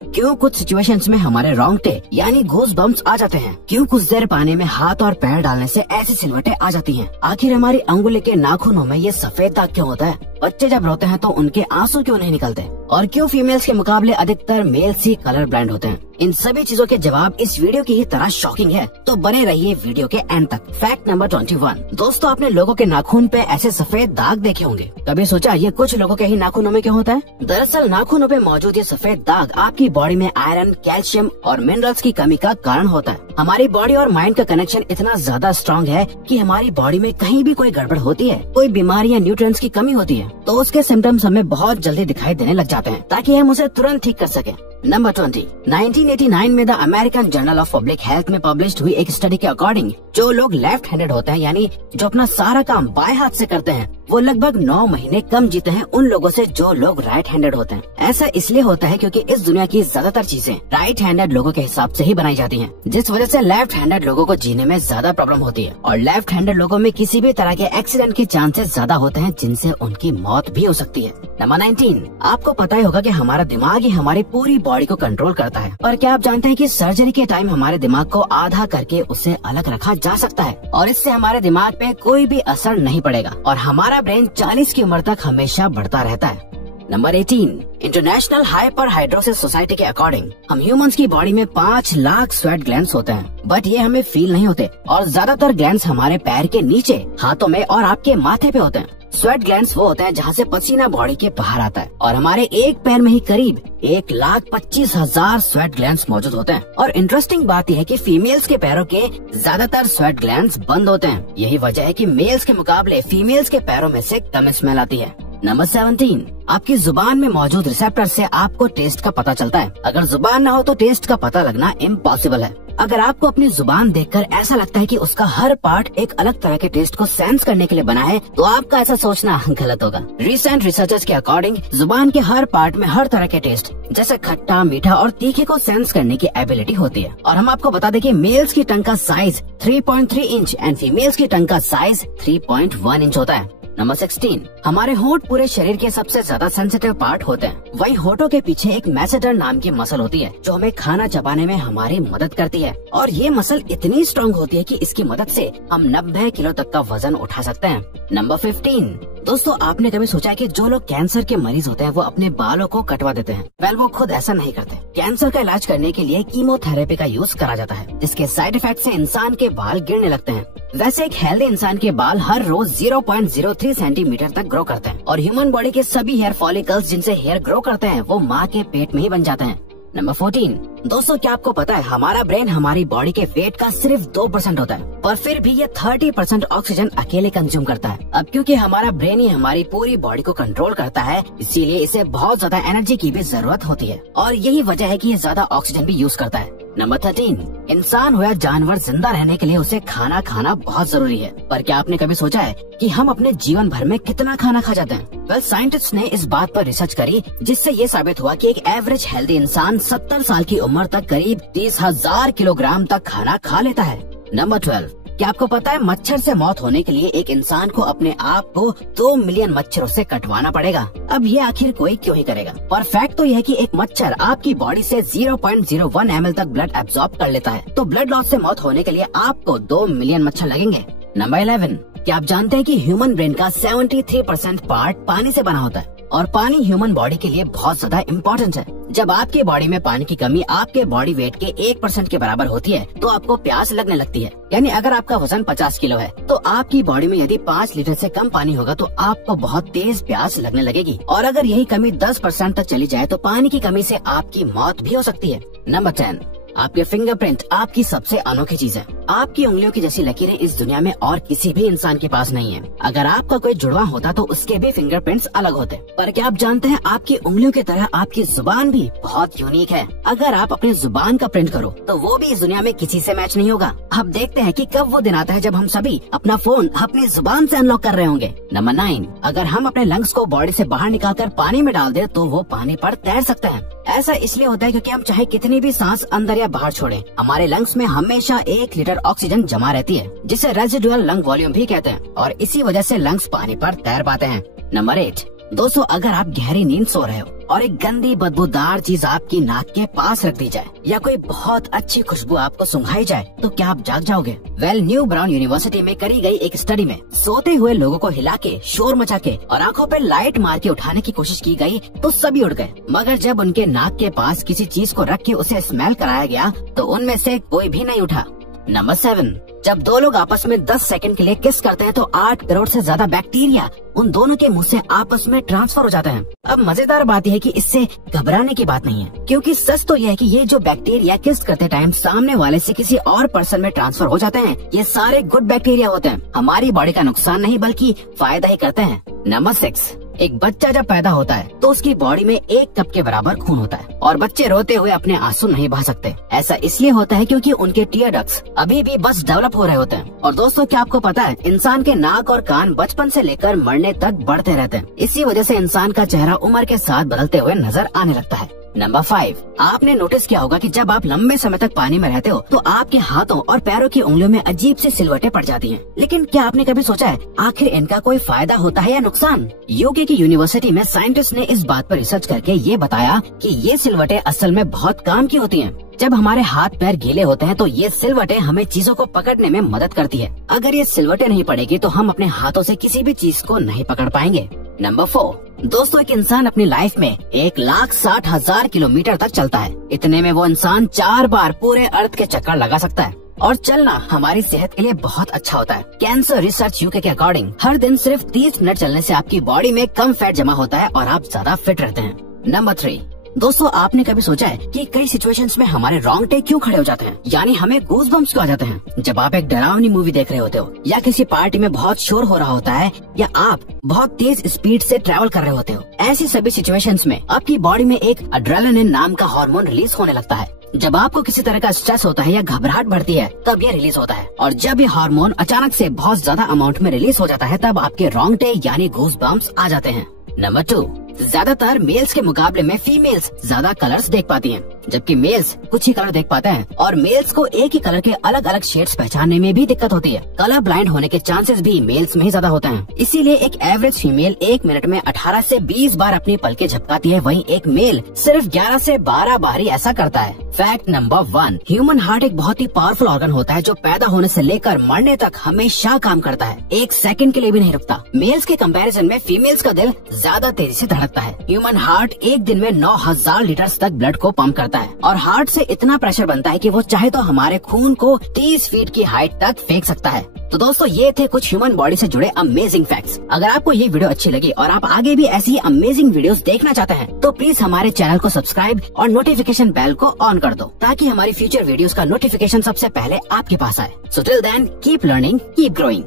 क्यों कुछ सिचुएशंस में हमारे रोंगटे यानी गूज बम्प्स आ जाते हैं? क्यों कुछ देर पानी में हाथ और पैर डालने से ऐसी सिलवटें आ जाती हैं? आखिर हमारी अंगुली के नाखूनों में ये सफेद दाग क्यों होता है? बच्चे जब रोते हैं तो उनके आंसू क्यों नहीं निकलते? और क्यों फीमेल्स के मुकाबले अधिकतर मेल्स ही कलर ब्लाइंड होते हैं? इन सभी चीजों के जवाब इस वीडियो की ही तरह शॉकिंग है, तो बने रहिए वीडियो के एंड तक। Fact number 21। दोस्तों, आपने लोगों के नाखून पे ऐसे सफेद दाग देखे होंगे। कभी सोचा ये कुछ लोगों के ही नाखूनों में क्यों होता है? दरअसल नाखूनों पे मौजूद ये सफेद दाग आपकी बॉडी में आयरन, कैल्शियम और मिनरल्स की कमी का कारण होता है। हमारी बॉडी और माइंड का कनेक्शन इतना ज्यादा स्ट्रॉन्ग है कि हमारी बॉडी में कहीं भी कोई गड़बड़ होती है, कोई बीमारी या न्यूट्रिएंट्स की कमी होती है, तो उसके सिम्टम्स हमें बहुत जल्दी दिखाई देने लग जाते हैं, ताकि हम उसे तुरंत ठीक कर सकें। नंबर 20। 1989 में the American journal of public health में पब्लिश्ड हुई एक स्टडी के अकॉर्डिंग जो लोग लेफ्ट हैंडेड होते हैं, यानी जो अपना सारा काम बाएं हाथ से करते हैं, वो लगभग 9 महीने कम जीते हैं उन लोगों से जो लोग राइट हैंडेड होते हैं। ऐसा इसलिए होता है क्योंकि इस दुनिया की ज्यादातर चीजें राइट हैंडेड लोगों के हिसाब से ही बनाई जाती हैं, जिस वजह से लेफ्ट हैंडेड लोगों को जीने में ज्यादा प्रॉब्लम होती है। और लेफ्ट हैंडेड लोगों में किसी भी तरह के एक्सीडेंट के चांसेस ज्यादा होते हैं, जिनसे उनकी मौत भी हो सकती है। नंबर 19। आपको पता ही होगा कि हमारा दिमाग ही हमारी पूरी बॉडी को कंट्रोल करता है। और क्या आप जानते हैं कि सर्जरी के टाइम हमारे दिमाग को आधा करके उसे अलग रखा जा सकता है और इससे हमारे दिमाग पे कोई भी असर नहीं पड़ेगा और हमारा ब्रेन 40 की उम्र तक हमेशा बढ़ता रहता है। Number 18। International hyper hidrosis society के अकॉर्डिंग हम ह्यूमंस की बॉडी में 5 लाख स्वेट ग्लैंड्स होते हैं, बट ये हमें फील नहीं होते और ज्यादातर ग्लैंड्स हमारे पैर के नीचे, हाथों में और आपके माथे पे होते हैं। स्वेट ग्लैंड्स वो होते हैं जहाँ से पसीना बॉडी के बाहर आता है और हमारे एक पैर में ही करीब 1,25,000 स्वेट ग्लैंड्स मौजूद होते हैं। और इंटरेस्टिंग बात यह है कि फीमेल्स के पैरों के ज्यादातर स्वेट ग्लैंड्स बंद होते हैं। यही वजह है कि मेल्स के मुकाबले फीमेल्स के पैरों में से कम स्मेल आती है। नंबर 17। आपकी जुबान में मौजूद रिसेप्टर से आपको टेस्ट का पता चलता है। अगर जुबान न हो तो टेस्ट का पता लगना इम्पॉसिबल है। अगर आपको अपनी जुबान देखकर ऐसा लगता है कि उसका हर पार्ट एक अलग तरह के टेस्ट को सेंस करने के लिए बना है, तो आपका ऐसा सोचना गलत होगा। रिसेंट रिसर्चर्स के अकॉर्डिंग जुबान के हर पार्ट में हर तरह के टेस्ट जैसे खट्टा, मीठा और तीखे को सेंस करने की एबिलिटी होती है। और हम आपको बता दें कि मेल्स की टंग का साइज 3.3 इंच एंड फीमेल्स की टंग का साइज 3.1 इंच होता है। नंबर 16। हमारे होंठ पूरे शरीर के सबसे ज्यादा सेंसिटिव पार्ट होते हैं। वहीं होठों के पीछे एक मैसेटर नाम की मसल होती है जो हमें खाना चबाने में हमारी मदद करती है और ये मसल इतनी स्ट्रॉन्ग होती है कि इसकी मदद से हम 90 किलो तक का वजन उठा सकते हैं। नंबर 15। दोस्तों, आपने कभी सोचा है कि जो लोग कैंसर के मरीज होते हैं वो अपने बालों को कटवा देते हैं? वेल, वो खुद ऐसा नहीं करते। कैंसर का इलाज करने के लिए कीमोथेरेपी का यूज करा जाता है, जिसके साइड इफेक्ट से इंसान के बाल गिरने लगते हैं। वैसे एक हेल्दी इंसान के बाल हर रोज 0.03 सेंटीमीटर तक ग्रो करते हैं और ह्यूमन बॉडी के सभी हेयर फॉलिकल्स जिनसे हेयर ग्रो करते हैं वो माँ के पेट में ही बन जाते हैं। नंबर 14। दोस्तों, क्या आपको पता है हमारा ब्रेन हमारी बॉडी के वेट का सिर्फ 2% होता है, पर फिर भी ये 30% ऑक्सीजन अकेले कंज्यूम करता है। अब क्योंकि हमारा ब्रेन ही हमारी पूरी बॉडी को कंट्रोल करता है, इसीलिए इसे बहुत ज्यादा एनर्जी की भी जरूरत होती है और यही वजह है कि ये ज्यादा ऑक्सीजन भी यूज करता है। नंबर 13। इंसान हो या जानवर, जिंदा रहने के लिए उसे खाना खाना बहुत जरूरी है। पर क्या आपने कभी सोचा है कि हम अपने जीवन भर में कितना खाना खा जाते हैं? वेल, साइंटिस्ट ने इस बात पर रिसर्च करी, जिससे ये साबित हुआ कि एक एवरेज हेल्दी इंसान 70 साल की उम्र तक करीब 30,000 किलोग्राम तक खाना खा लेता है। नंबर 12। क्या आपको पता है मच्छर से मौत होने के लिए एक इंसान को अपने आप को 2 मिलियन मच्छरों से कटवाना पड़ेगा? अब ये आखिर कोई क्यों ही करेगा? पर फैक्ट तो यह है कि एक मच्छर आपकी बॉडी से 0.01 ml तक ब्लड एब्जॉर्ब कर लेता है, तो ब्लड लॉस से मौत होने के लिए आपको 2 मिलियन मच्छर लगेंगे। नंबर 11। क्या आप जानते हैं कि ह्यूमन ब्रेन का 73% पार्ट पानी से बना होता है और पानी ह्यूमन बॉडी के लिए बहुत ज्यादा इम्पोर्टेंट है। जब आपके बॉडी में पानी की कमी आपके बॉडी वेट के 1% के बराबर होती है तो आपको प्यास लगने लगती है। यानी अगर आपका वजन 50 किलो है तो आपकी बॉडी में यदि 5 लीटर से कम पानी होगा तो आपको बहुत तेज प्यास लगने लगेगी और अगर यही कमी 10% तक चली जाए तो पानी की कमी से आपकी मौत भी हो सकती है। नंबर 10। आपके फिंगरप्रिंट आपकी सबसे अनोखी चीज है। आपकी उंगलियों की जैसी लकीरें इस दुनिया में और किसी भी इंसान के पास नहीं है। अगर आपका कोई जुड़वा होता तो उसके भी फिंगरप्रिंट्स अलग होते। पर क्या आप जानते हैं आपकी उंगलियों की तरह आपकी जुबान भी बहुत यूनिक है। अगर आप अपनी जुबान का प्रिंट करो तो वो भी इस दुनिया में किसी से मैच नहीं होगा। अब देखते हैं कि कब वो दिन आता है जब हम सभी अपना फोन अपनी जुबान से अनलॉक कर रहे होंगे। नंबर 9। अगर हम अपने लंग्स को बॉडी से बाहर निकालकर पानी में डाल दें तो वो पानी पर तैर सकते हैं। ऐसा इसलिए होता है क्योंकि हम चाहे कितनी भी सांस अंदर या बाहर छोड़ें, हमारे लंग्स में हमेशा 1 लीटर ऑक्सीजन जमा रहती है, जिसे रेजिडुअल लंग वॉल्यूम भी कहते हैं और इसी वजह से लंग्स पानी पर तैर पाते हैं। नंबर 8। दोस्तों अगर आप गहरी नींद सो रहे हो और एक गंदी बदबूदार चीज आपकी नाक के पास रख दी जाए या कोई बहुत अच्छी खुशबू आपको सुंघाई जाए तो क्या आप जाग जाओगे? न्यू ब्राउन यूनिवर्सिटी में करी गई एक स्टडी में सोते हुए लोगों को हिला के, शोर मचा के और आंखों पे लाइट मार के उठाने की कोशिश की गई तो सभी उठ गए, मगर जब उनके नाक के पास किसी चीज को रख के उसे स्मेल कराया गया तो उनमें से कोई भी नहीं उठा। नंबर 7, जब दो लोग आपस में 10 सेकंड के लिए किस करते हैं तो 8 करोड़ से ज्यादा बैक्टीरिया उन दोनों के मुंह से आपस में ट्रांसफर हो जाते हैं। अब मजेदार बात यह है कि इससे घबराने की बात नहीं है, क्योंकि सच तो यह है कि ये जो बैक्टीरिया किस करते टाइम सामने वाले से किसी और पर्सन में ट्रांसफर हो जाते हैं, ये सारे गुड बैक्टीरिया होते हैं, हमारी बॉडी का नुकसान नहीं बल्कि फायदा ही करते हैं। नंबर 6, एक बच्चा जब पैदा होता है तो उसकी बॉडी में 1 कप के बराबर खून होता है और बच्चे रोते हुए अपने आंसू नहीं बहा सकते। ऐसा इसलिए होता है क्योंकि उनके टीयर डक्ट्स अभी भी बस डेवलप हो रहे होते हैं। और दोस्तों क्या आपको पता है, इंसान के नाक और कान बचपन से लेकर मरने तक बढ़ते रहते हैं। इसी वजह से इंसान का चेहरा उम्र के साथ बदलते हुए नजर आने लगता है। नंबर 5, आपने नोटिस किया होगा कि जब आप लंबे समय तक पानी में रहते हो तो आपके हाथों और पैरों की उंगलियों में अजीब सी सिलवटें पड़ जाती हैं। लेकिन क्या आपने कभी सोचा है आखिर इनका कोई फायदा होता है या नुकसान? यूके की यूनिवर्सिटी में साइंटिस्ट ने इस बात पर रिसर्च करके ये बताया कि ये सिलवटें असल में बहुत काम की होती हैं। जब हमारे हाथ पैर गीले होते हैं तो ये सिलवटें हमें चीजों को पकड़ने में मदद करती है। अगर ये सिलवटें नहीं पड़ेगी तो हम अपने हाथों से किसी भी चीज को नहीं पकड़ पाएंगे। नंबर 4, दोस्तों एक इंसान अपनी लाइफ में 1,60,000 किलोमीटर तक चलता है। इतने में वो इंसान 4 बार पूरे अर्थ के चक्कर लगा सकता है। और चलना हमारी सेहत के लिए बहुत अच्छा होता है। कैंसर रिसर्च यूके के अकॉर्डिंग हर दिन सिर्फ 30 मिनट चलने से आपकी बॉडी में कम फैट जमा होता है और आप ज्यादा फिट रहते हैं। नंबर 3, दोस्तों आपने कभी सोचा है कि कई सिचुएशंस में हमारे रोंगटे क्यों खड़े हो जाते हैं, यानी हमें गूज़बम्प्स क्यों आ जाते हैं? जब आप एक डरावनी मूवी देख रहे होते हो या किसी पार्टी में बहुत शोर हो रहा होता है या आप बहुत तेज स्पीड से ट्रैवल कर रहे होते हो, ऐसी सभी सिचुएशंस में आपकी बॉडी में एक एड्रेनालिन नाम का हार्मोन रिलीज होने लगता है। जब आपको किसी तरह का स्ट्रेस होता है या घबराहट बढ़ती है तब ये रिलीज होता है, और जब ये हार्मोन अचानक से बहुत ज्यादा अमाउंट में रिलीज हो जाता है तब आपके रोंगटे यानी गूज़बम्प्स आ जाते हैं। नंबर 2, ज्यादातर मेल्स के मुकाबले में फीमेल्स ज्यादा कलर्स देख पाती हैं, जबकि मेल्स कुछ ही कलर देख पाते हैं और मेल्स को एक ही कलर के अलग अलग शेड्स पहचानने में भी दिक्कत होती है। कलर ब्लाइंड होने के चांसेस भी मेल्स में ही ज्यादा होते हैं। इसीलिए एक एवरेज फीमेल 1 मिनट में 18 से 20 बार अपनी पलकें झपकाती है, वहीं एक मेल सिर्फ 11 से 12 बार ही ऐसा करता है। फैक्ट नंबर 1, ह्यूमन हार्ट एक बहुत ही पावरफुल ऑर्गन होता है जो पैदा होने से लेकर मरने तक हमेशा काम करता है, 1 सेकंड के लिए भी नहीं रुकता। मेल्स के कंपैरिजन में फीमेल्स का दिल ज्यादा तेजी से धड़कता है। ह्यूमन हार्ट एक दिन में 9,000 लीटर तक ब्लड को पंप करता है और हार्ट से इतना प्रेशर बनता है कि वो चाहे तो हमारे खून को 30 फीट की हाइट तक फेंक सकता है। तो दोस्तों ये थे कुछ ह्यूमन बॉडी से जुड़े अमेजिंग फैक्ट्स। अगर आपको ये वीडियो अच्छी लगी और आप आगे भी ऐसी अमेजिंग वीडियोस देखना चाहते हैं तो प्लीज हमारे चैनल को सब्सक्राइब और नोटिफिकेशन बेल को ऑन कर दो ताकि हमारी फ्यूचर वीडियोस का नोटिफिकेशन सबसे पहले आपके पास आए। So till then keep learning, keep growing.